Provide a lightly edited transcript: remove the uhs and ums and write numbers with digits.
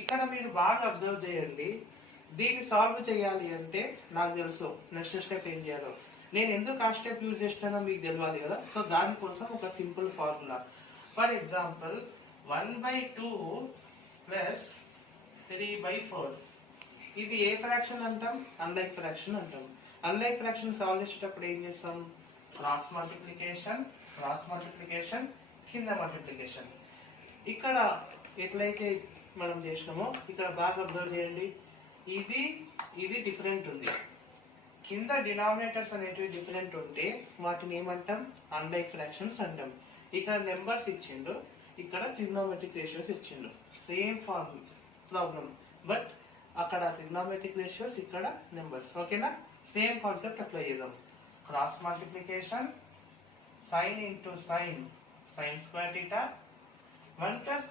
ఇక్కడ మీరు బాగా అబ్జర్వ్ చేయండి. దీన్ని సాల్వ్ చేయాలి అంటే నాకు తెలుసు నెక్స్ట్ స్టెప్ ఏం చేయాలో. నేను ఎందుకు ఆ స్టెప్ యూజ్ చేస్తానో మీకు తెలియాలి కదా. సో దానికోసం ఒక simple formula. For example 1/2 plus 3/4 ఇది ఏ ఫ్రాక్షన్ అంటాం? అన్లైక్ ఫ్రాక్షన్ అంటాం. అన్లైక్ ఫ్రాక్షన్ సాల్వ్ చేసేటప్పుడు ఏం చేస్తాం? క్రాస్ మల్టిప్లికేషన్ కింద మల్టిప్లికేషన్. ఇక్కడ ఎట్లయితే మనం చేసినామో ఇక్కడ బాగా అబ్జర్వ్ చేయండి. ఇది డిఫరెంట్ ఉంది. కింద డినామినేటర్స్ అనేటివి డిఫరెంట్ ఉంటే వాటిని ఏమంటాం? అన్లైక్ ఫ్రాక్షన్స్ అంటాం. ఇక్కడ నెంబర్స్ ఇచ్చిండు, ఇక్కడ ట్రిగ్నోమెట్రిక్ రేషియోస్ ఇచ్చిండు. సేమ్ ప్రాబ్లం, బట్ అక్కడ ట్రిగ్నోమెట్రిక్ రేషియోస్, ఇక్కడ నెంబర్స్. ఓకేనా? సేమ్ కాన్సెప్ట్ అప్లై చేద్దాం. Cross multiplication sine into sine, sine square theta 1 plus